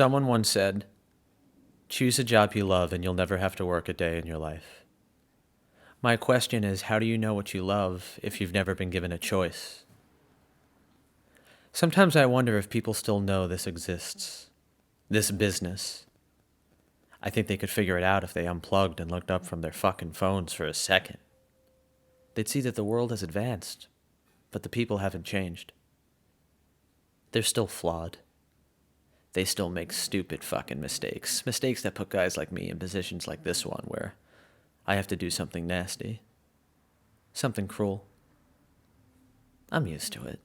Someone once said, choose a job you love and you'll never have to work a day in your life. My question is, how do you know what you love if you've never been given a choice? Sometimes I wonder if people still know this exists, this business. I think they could figure it out if they unplugged and looked up from their fucking phones for a second. They'd see that the world has advanced, but the people haven't changed. They're still flawed. They still make stupid fucking mistakes. Mistakes that put guys like me in positions like this one where I have to do something nasty. Something cruel. I'm used to it.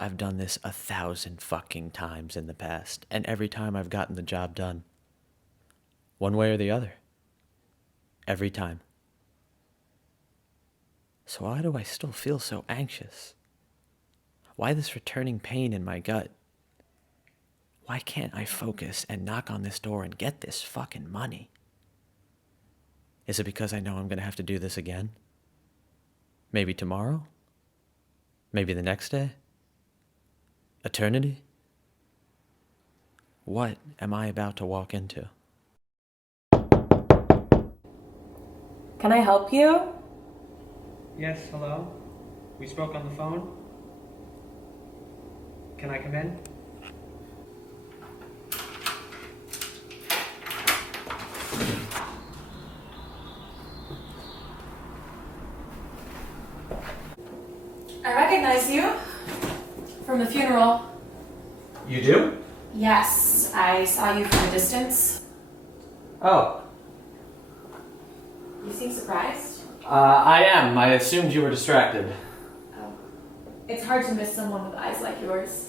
I've done this 1,000 fucking times in the past, and every time I've gotten the job done. One way or the other. Every time. So why do I still feel so anxious? Why this returning pain in my gut? Why can't I focus and knock on this door and get this fucking money? Is it because I know I'm going to have to do this again? Maybe tomorrow? Maybe the next day? Eternity? What am I about to walk into? Can I help you? Yes, hello? We spoke on the phone? Can I come in? I recognize you from the funeral. You do? Yes, I saw you from a distance. Oh. You seem surprised. I am. I assumed you were distracted. Oh. It's hard to miss someone with eyes like yours.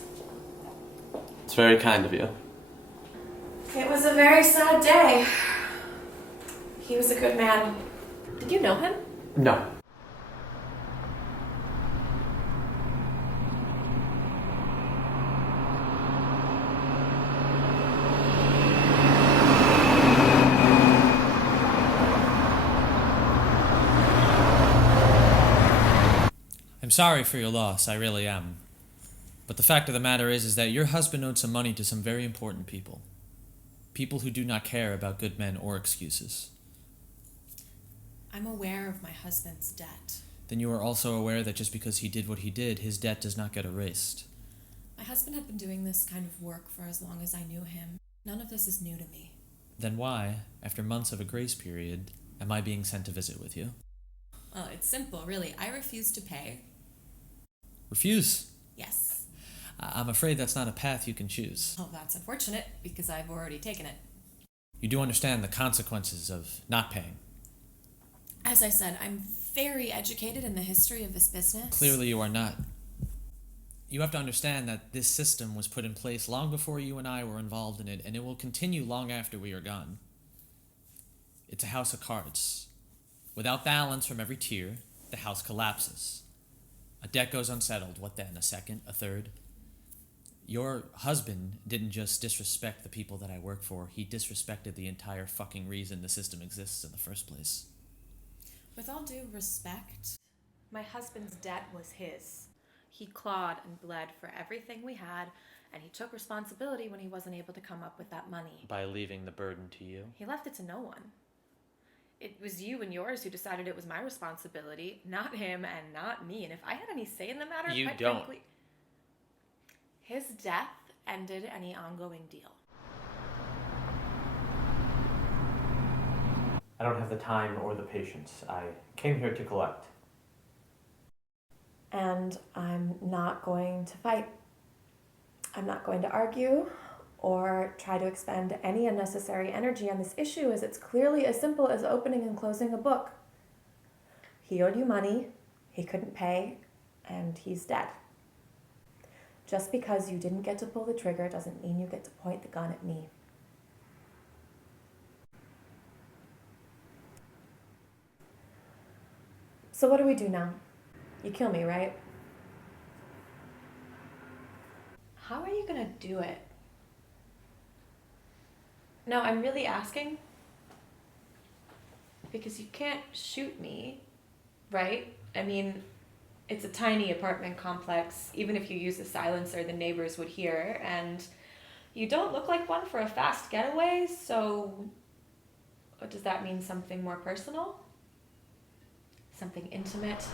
It's very kind of you. It was a very sad day. He was a good man. Did you know him? No. I'm sorry for your loss, I really am. But the fact of the matter is that your husband owed some money to some very important people. People who do not care about good men or excuses. I'm aware of my husband's debt. Then you are also aware that just because he did what he did, his debt does not get erased. My husband had been doing this kind of work for as long as I knew him. None of this is new to me. Then why, after months of a grace period, am I being sent to visit with you? Well, it's simple, really. I refuse to pay. Refuse? Yes. I'm afraid that's not a path you can choose. Oh, that's unfortunate, because I've already taken it. You do understand the consequences of not paying. As I said, I'm very educated in the history of this business. Clearly you are not. You have to understand that this system was put in place long before you and I were involved in it, and it will continue long after we are gone. It's a house of cards. Without balance from every tier, the house collapses. A debt goes unsettled. What then? A second? A third? Your husband didn't just disrespect the people that I work for. He disrespected the entire fucking reason the system exists in the first place. With all due respect, my husband's debt was his. He clawed and bled for everything we had, and he took responsibility when he wasn't able to come up with that money. By leaving the burden to you? He left it to no one. It was you and yours who decided it was my responsibility, not him and not me. And if I had any say in the matter, You quite don't. frankly, his death ended any ongoing deal. I don't have the time or the patience. I came here to collect. And I'm not going to fight. I'm not going to argue or try to expend any unnecessary energy on this issue, as it's clearly as simple as opening and closing a book. He owed you money, he couldn't pay, and he's dead. Just because you didn't get to pull the trigger doesn't mean you get to point the gun at me. So what do we do now? You kill me, right? How are you gonna do it? No, I'm really asking. Because you can't shoot me, right? I mean, it's a tiny apartment complex. Even if you use a silencer, the neighbors would hear. And You don't look like one for a fast getaway, so does that mean something more personal? Something intimate?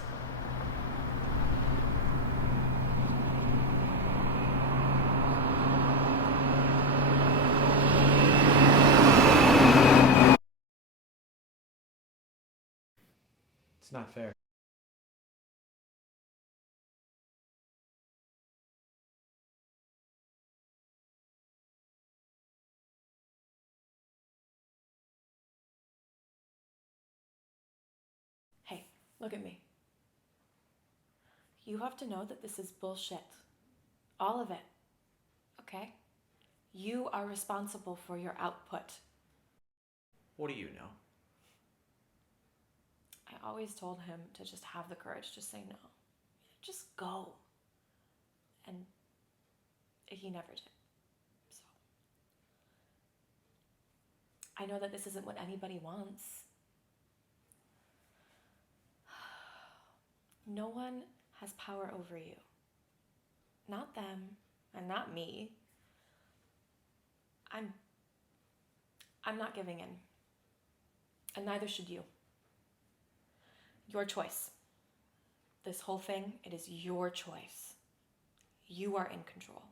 It's not fair. Hey, look at me. You have to know that this is bullshit. All of it. Okay? You are responsible for your output. What do you know? I always told him to just have the courage to say no. Just go. And he never did. So I know that this isn't what anybody wants. No one has power over you. Not them, and not me. I'm not giving in. And neither should you. Your choice. This whole thing, it is your choice. You are in control.